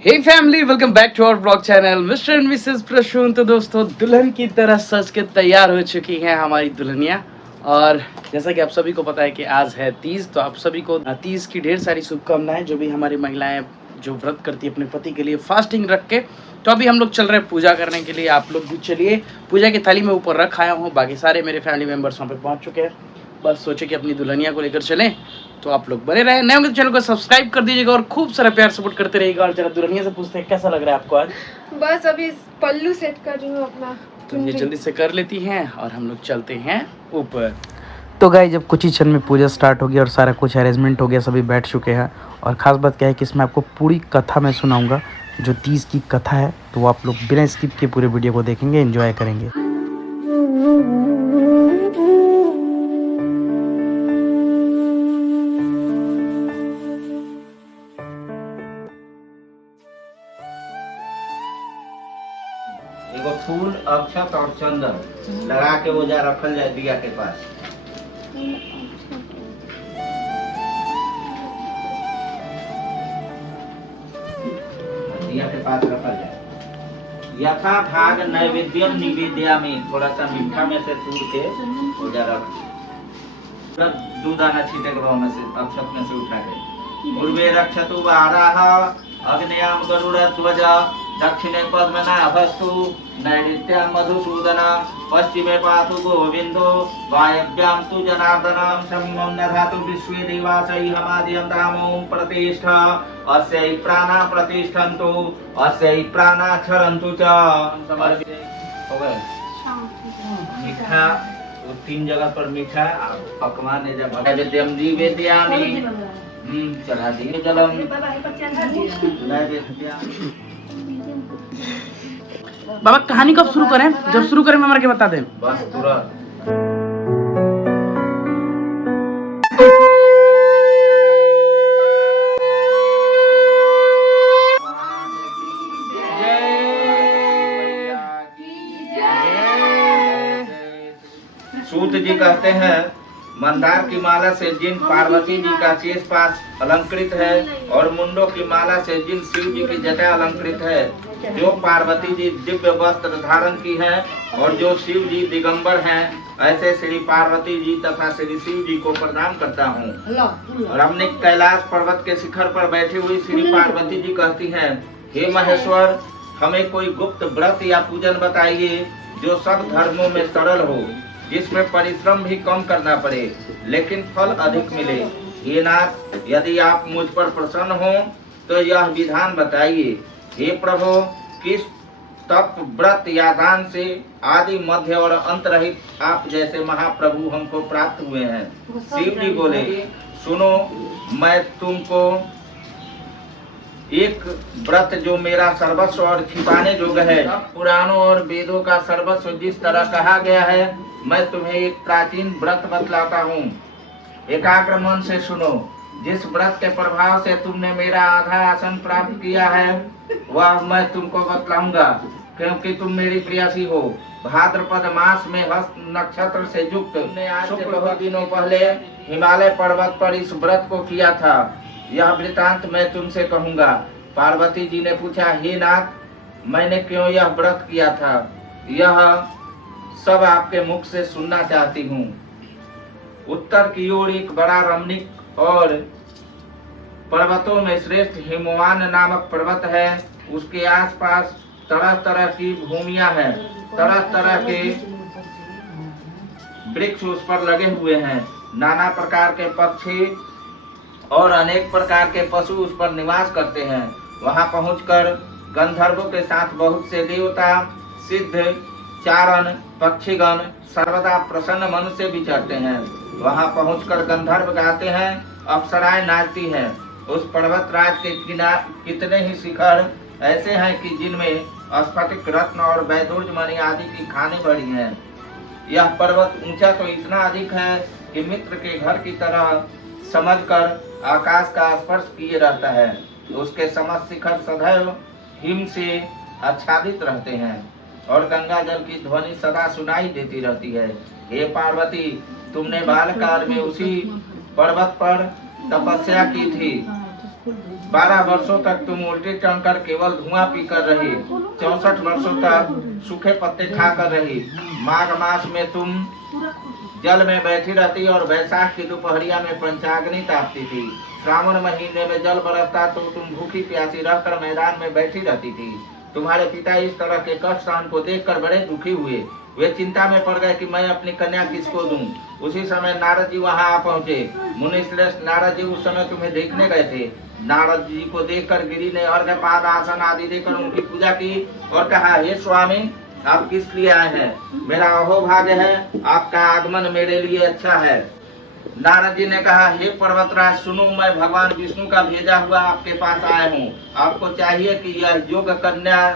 Hey family, welcome back to our blog channel mister and missus Prasoon. तो दोस्तों, दुल्हन की तरह सज के तैयार हो चुकी हैं हमारी दुल्हनिया। और जैसा कि आप सभी को पता है कि आज है तीज, तो आप सभी को तीज की ढेर सारी शुभकामनाएं। जो भी हमारी महिलाएं जो व्रत करती है अपने पति के लिए फास्टिंग रख के, तो अभी हम लोग चल रहे हैं पूजा करने के लिए। आप लोग भी चलिए। पूजा की थाली में ऊपर रख आया हूँ, बाकी सारे मेरे फैमिली मेम्बर्स वहाँ पे पहुँच चुके हैं। बस सोचे कि अपनी दुल्हनिया को लेकर चलें। तो आप लोग बने रहे, नए होंगे तो चैनल को सब्सक्राइब कर दीजिएगा और खूब सारा प्यार सपोर्ट करते रहिएगा। और जरा दुल्हनिया से पूछते हैं कैसा लग रहा है आपको आज। बस अभी पल्लू सेट कर रही हूँ अपना, तो ये जल्दी से कर लेती हैं और हम लोग चलते हैं ऊपर। तो गाइस, जब कुछ ही क्षण में पूजा स्टार्ट हो गया और सारा कुछ अरेंजमेंट हो गया, सभी बैठ चुके हैं। और ख़ास बात क्या है कि इसमें आपको पूरी कथा मैं सुनाऊंगा, जो तीज की कथा है। तो वो आप लोग बिना स्किप के पूरे वीडियो को देखेंगे, एंजॉय करेंगे। एगो फूल, अक्षत और चंदन लगा के ओजा रखल जाए दिया के पास। दिया के पास रखल जाए। यथा भाग नैवेद्यम निवेद्यामि, थोड़ा सा मीठा में से तूर के ओजा रख। दूध आना छीटे के में से अक्षत में से उठा के। पूर्वे रक्षतु वाराह अग्नेयम गरुड़ध्वज, दक्षिणे पद्मनाभस्तु नैऋत्यां मधुसूदन, पश्चिमे पातु गोविंदो, वायव्यां तु जनार्दन। शम्यं दधातु विश्वे देवासै हमादियं रामों प्रतिष्ठ, अस्यै प्राणा प्रतिष्ठन्तु, अस्यै प्राणा क्षरन्तु च। हो गए मीठा, वो 3 जगह पर मीठा पकवान है। जब नैवेद्यम निवेद्यामि, चढ़ा दिए जलम नैवेद्यामि। बाबा, कहानी कब शुरू करें? जब शुरू करें हमारे के बता दें। बस तुरंत। सूत जी कहते हैं, मंदार की माला से जिन पार्वती जी का केश पास अलंकृत है और मुंडों की माला से जिन शिव जी की जटा अलंकृत है, जो पार्वती जी दिव्य वस्त्र धारण की हैं और जो शिव जी दिगंबर हैं, ऐसे श्री पार्वती जी तथा श्री शिव जी को प्रणाम करता हूँ। और हमने कैलाश पर्वत के शिखर पर बैठी हुई श्री पार्वती जी कहती हैं, हे महेश्वर, हमें कोई गुप्त व्रत या पूजन बताइए जो सब धर्मों में सरल हो, जिसमें परिश्रम भी कम करना पड़े लेकिन फल अधिक मिले। हे नाथ, यदि आप मुझ पर प्रसन्न हो तो यह विधान बताइए। हे प्रभु, किस तप, व्रत या दान से आदि मध्य और अंत रहित आप जैसे महाप्रभु हमको प्राप्त हुए हैं। शिव जी बोले, सुनो, मैं तुमको एक व्रत जो मेरा सर्वस्व और छिपाने योग्य है, पुराणों और वेदों का सर्वस्व जिस तरह कहा गया है, मैं तुम्हें एक प्राचीन व्रत बतलाता हूँ। एकाग्र मन से सुनो। जिस व्रत के प्रभाव से तुमने मेरा आधा आसन प्राप्त किया है, वह मैं तुमको बतलाऊंगा, क्योंकि तुम मेरी प्रियसी हो। भाद्रपद मास में हस्त नक्षत्र से युक्त आज से बहुत दिनों पहले हिमालय पर्वत पर इस व्रत को किया था। यह वृतांत मैं तुमसे कहूँगा। पार्वती जी ने पूछा, हे नाथ, मैंने क्यों यह व्रत किया था? यह सब आपके मुख से सुनना चाहती हूँ। उत्तर की ओर एक बड़ा रमणीक और पर्वतों में श्रेष्ठ हिमवान नामक पर्वत है। उसके आसपास तरह तरह की भूमियां हैं, तरह तरह के वृक्ष उस पर लगे हुए हैं। नाना प्रकार के पक्षी और अनेक प्रकार के पशु उस पर निवास करते हैं। वहां पहुंचकर गंधर्वों के साथ बहुत से देवता, सिद्ध, चारण, पक्षीगण सर्वदा प्रसन्न मन से विचरते हैं। वहां पहुंचकर गंधर्व गाते हैं, अप्सराएं नाचती हैं। उस पर्वत राज के कितने ही शिखर ऐसे हैं कि जिनमें स्फटिक, रत्न और वैदुर्य मणि आदि की खानें भरी हैं। यह पर्वत ऊंचा तो इतना अधिक है कि मित्र के घर की तरह समझकर आकाश का स्पर्श किए रहता है। उसके समस्त शिखर सदैव हिम से आच्छादित रहते हैं और गंगा जल की ध्वनि सदा सुनाई देती रहती है। हे पार्वती, तुमने बालकाल में उसी पर्वत पर तपस्या की थी। 12 वर्षों तक तुम उल्टी टंकर केवल धुआं पीकर रही। 64 वर्षों तक सूखे पत्ते खाकर रही। माघ मास में तुम जल में बैठी रहती और बैसाख की दोपहरिया में पंचाग्नि तापती थी। श्रावण महीने में जल बरसता तो तुम भूखी प्यासी रहकर मैदान में बैठी रहती थी। तुम्हारे पिता इस तरह के कष्ट सहन को देखकर बड़े दुखी हुए। वे चिंता में पड़ गए कि मैं अपनी कन्या किसको दूं। उसी समय नारद जी वहां आ पहुंचे। मुनि श्रेष्ठ नारद जी उस समय तुम्हें देखने गए थे। नारद जी को देखकर गिरि ने अर्घ्यपाद आसन आदि देकर उनकी पूजा की और कहा, हे स्वामी, आप किस लिए आए हैं? मेरा अहोभाग्य है, आपका आगमन मेरे लिए अच्छा है। नारद जी ने कहा, हे पर्वतराज सुनो, मैं भगवान विष्णु का भेजा हुआ आपके पास आया हूँ। आपको चाहिए कि यह योग कन्या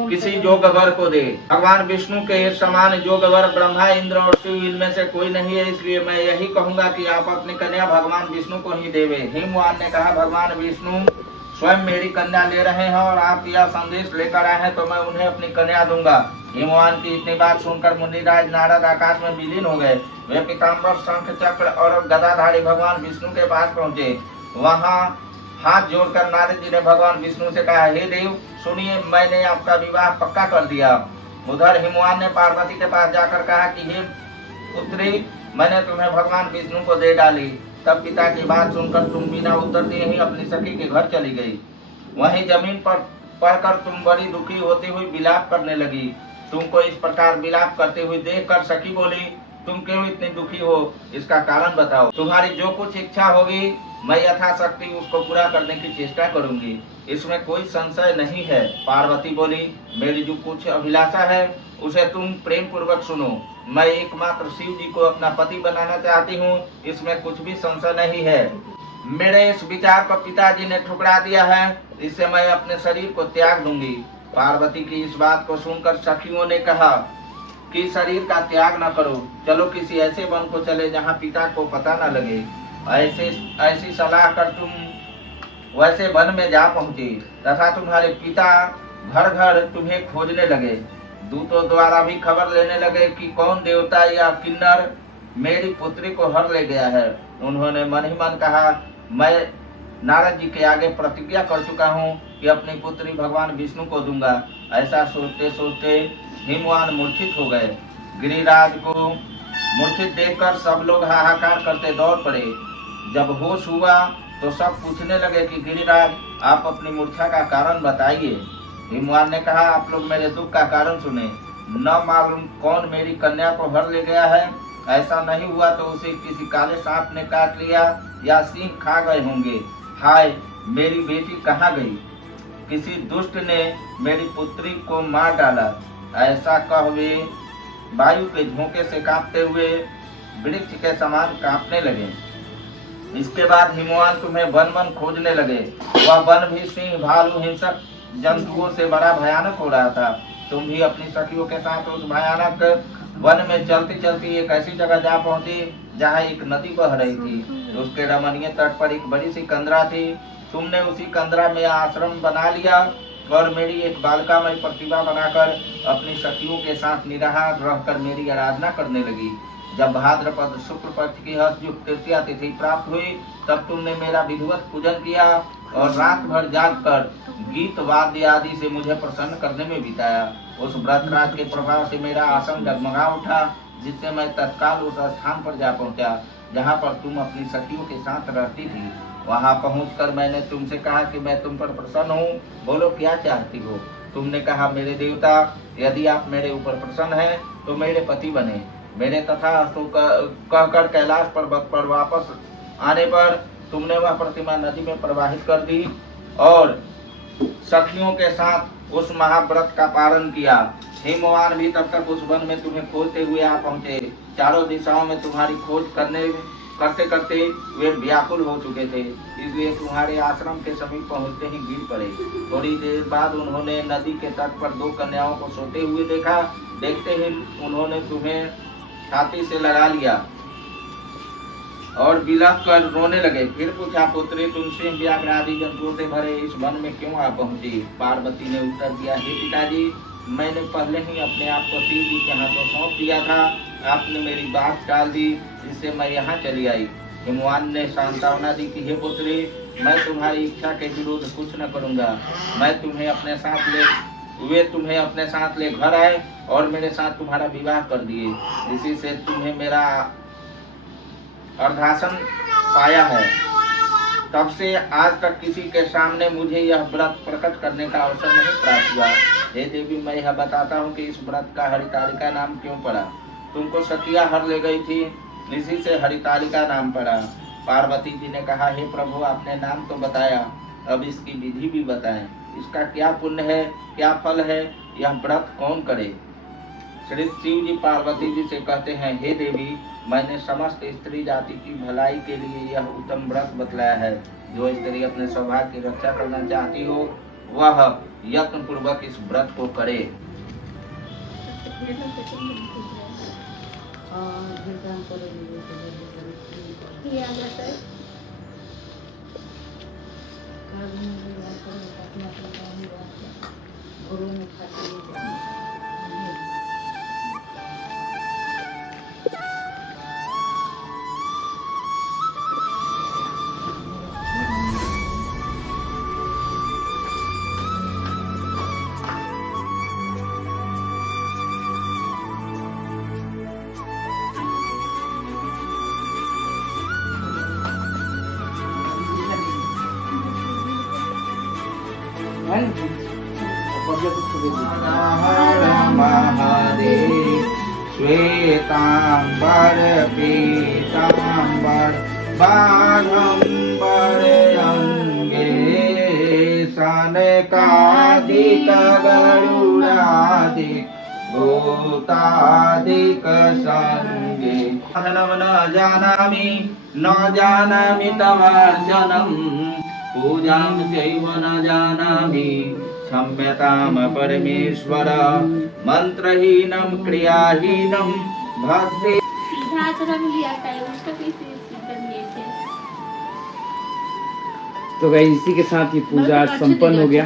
किसी योगवर को दे। भगवान विष्णु के समान योगवर ब्रह्मा, इंद्र और शिव इनमें से कोई नहीं है, इसलिए मैं यही कहूंगा कि आप अपनी कन्या भगवान विष्णु को ही देवे। हिमवान ने कहा, भगवान विष्णु स्वयं मेरी कन्या ले रहे हैं और आप यह संदेश लेकर आए हैं तो मैं उन्हें अपनी कन्या दूंगा। हिमवान की इतनी बात सुनकर मुनिराज नारद आकाश में विलीन हो गए। वे पीताम्बर, शंख, चक्र और गदाधारी भगवान विष्णु के पास पहुंचे। वहां हाथ जोड़कर नारद जी ने भगवान विष्णु से कहा, हे देव सुनिए, मैंने आपका विवाह पक्का कर दिया। उधर हिमवान ने पार्वती के पास जाकर कहा कि हे पुत्री, मैंने तुम्हें भगवान विष्णु को दे डाली। तब पिता की बात सुनकर तुम बिना उत्तर दिए ही अपनी सखी के घर चली गई। वहीं जमीन पर पड़कर तुम बड़ी दुखी होती हुई विलाप करने लगी। तुमको इस प्रकार विलाप करते हुए देखकर सखी बोली, तुम क्यों इतनी दुखी हो, इसका कारण बताओ। तुम्हारी जो कुछ इच्छा होगी मैं यथाशक्ति उसको पूरा करने की चेष्टा करूंगी, इसमें कोई संशय नहीं है। पार्वती बोली, मेरी जो कुछ अभिलाषा है उसे तुम प्रेम पूर्वक सुनो। मैं एकमात्र शिव जी को अपना पति बनाना चाहती हूँ, इसमें कुछ भी संशय नहीं है। मेरे इस विचार को पिताजी ने ठुकरा दिया है, इससे मैं अपने शरीर को त्याग दूंगी। पार्वती की इस बात को सुनकर सखियों ने कहा कि शरीर का त्याग न करो, चलो किसी ऐसे वन को चले जहाँ पिता को पता न लगे। ऐसी सलाह कर तुम वैसे वन में जा पहुंची तथा तुम्हारे पिता घर घर तुम्हें खोजने लगे। दूतों द्वारा भी खबर लेने लगे कि कौन देवता या किन्नर मेरी पुत्री को हर ले गया है। उन्होंने मन ही मन कहा, मैं नारद जी के आगे प्रतिज्ञा कर चुका हूँ कि अपनी पुत्री भगवान विष्णु को दूंगा। ऐसा सोचते सोचते हिमवान मूर्छित हो गए। गिरिराज को मूर्छित देखकर सब लोग हाहाकार करते दौड़ पड़े। जब होश हुआ तो सब पूछने लगे कि गिरिराज, आप अपनी मूर्छा का कारण बताइए। हिमवान ने कहा, आप लोग मेरे दुख का कारण सुने। न मालूम कौन मेरी कन्या को हर ले गया है। ऐसा नहीं हुआ तो उसे किसी काले सांप ने काट लिया या सिंह खा गए होंगे। हाय, मेरी बेटी कहाँ गई? किसी दुष्ट ने मेरी पुत्री को मार डाला। ऐसा कह वे वायु के झोंके से कांपते हुए वृक्ष के समान कांपने लगे। इसके बाद हिमवान तुम्हें वन वन खोजने लगे। वह वन भी सिंह, भालू, हिंसक जंतुओं से बड़ा भयानक हो रहा था। तुम भी अपनी सखियों के साथ उस भयानक वन में चलती चलती एक ऐसी जगह जा पहुंची जहाँ एक नदी बह रही थी। उसके रमणीय तट पर एक बड़ी सी कंदरा थी। तुमने उसी कंदरा में आश्रम बना लिया और मेरी एक बालिका में प्रतिभा बनाकर अपनी सखियों के साथ निराहार रहकर मेरी आराधना करने लगी। जब भाद्रपद शुक्ल पक्ष की हर्षयुक्त तृतीया तिथि प्राप्त हुई तब तुमने मेरा विधिवत पूजन किया और रात भर जाग कर गीत वाद्य आदि से मुझे प्रसन्न करने में बिताया। उस व्रतराज के प्रभाव से मेरा आसन डगमगा उठा, जिससे मैं तत्काल उस स्थान पर जा पहुंचा जहाँ पर तुम अपनी सखियों के साथ रहती थी। वहां पहुंचकर मैंने तुमसे कहा कि मैं तुम पर प्रसन्न हूँ, बोलो क्या चाहती हो। तुमने कहा, मेरे देवता, यदि आप मेरे ऊपर प्रसन्न हैं तो मेरे पति बने। मेरे तथा तो कहकर कैलाश पर्वत पर वापस आने पर तुमने वह प्रतिमा नदी में प्रवाहित कर दी और सखियों के साथ उस महाव्रत का पालन किया। हिमवान भी तब तक उस वन में तुम्हें खोजते हुए आ पहुंचे। चारों दिशाओं में तुम्हारी खोज करते करते वे व्याकुल हो चुके थे, इसलिए तुम्हारे आश्रम के समीप पहुंचते ही गिर पड़े। थोड़ी देर बाद उन्होंने नदी के तट पर दो कन्याओं को सोते हुए देखा। देखते ही उन्होंने तुम्हें छाती से लगा लिया और बिलख कर रोने लगे। फिर पूछा, पुत्री, तुम सिंह, व्याघ्र आदि जंतुओं से भरे इस वन में क्यों आ पहुंची? पार्वती ने उत्तर दिया, हे पिताजी, मैंने पहले ही अपने आप को शिव जी के हाथों सौंप दिया था। आपने मेरी बात टाल दी, इससे मैं यहाँ चली आई। हिमवान ने सांत्वना दी कि हे पुत्री, मैं तुम्हारी इच्छा के विरुद्ध कुछ न करूंगा। मैं तुम्हें अपने साथ ले घर आए और मेरे साथ तुम्हारा विवाह कर दिए। इसी से तुम्हें मेरा अर्धासन पाया है। तब से आज तक किसी के सामने मुझे यह व्रत प्रकट करने का अवसर नहीं प्राप्त हुआ। हे देवी, मैं यह बताता हूँ कि इस व्रत का हरितालिका नाम क्यों पड़ा। तुमको सतिया हर ले गई थी, इसी से हरितालिका नाम पड़ा। पार्वती जी ने कहा, हे प्रभु, आपने नाम तो बताया, अब इसकी विधि भी बताएं। इसका क्या पुण्य है, क्या फल है, यह व्रत कौन करे। श्री शिव जी पार्वती जी से कहते हैं, हे देवी, मैंने समस्त स्त्री जाति की भलाई के लिए यह उत्तम व्रत बतलाया है। जो स्त्री अपने सौभाग्य की रक्षा करना चाहती हो वह यत्न पूर्वक इस व्रत को करे। महादेव श्वेतांबर पीतांबर बाघंबर अंगे सनकादिक गरुडादिक भूतादिक संगे। न जानामि तमर्चनम् पूजां चैव न जानामि क्षम्यताम परमेश्वर। मंत्रहीनं क्रियाहीनं भक्ति। तो गाइस, इसी के साथ ये पूजा आज संपन्न हो गया।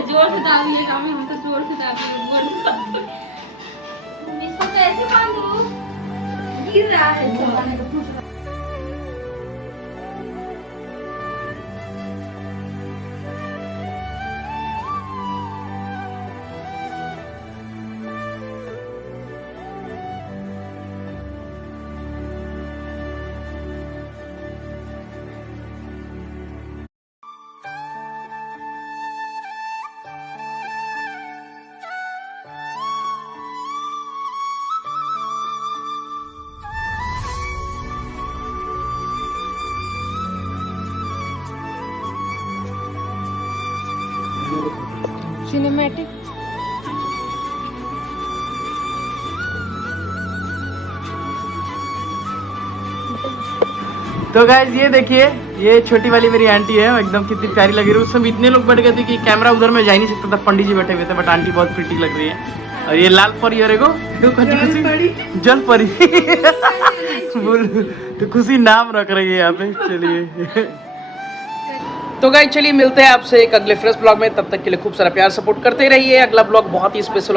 जोर से दाबिए, हम तो जोर से दाबिए, इसको कैसे बांधूं? गिर रहा है। सिनेमैटिक। तो गाइज ये देखिए, ये छोटी वाली मेरी आंटी है, एकदम कितनी प्यारी लग रही है। उस समय इतने लोग बैठ गए थे कि कैमरा उधर में जा ही नहीं सकता था, पंडित जी बैठे हुए थे, बट आंटी बहुत प्रिटी लग रही है। और ये लाल परी और एगो जल परी बोल तो खुशी नाम रख रही है यहाँ पे। चलिए तो गाइस, चलिए मिलते हैं आपसे एक अगले फ्रेश ब्लॉग में। तब तक के लिए खूब सारा प्यार सपोर्ट करते रहिए। अगला ब्लॉग बहुत ही स्पेशल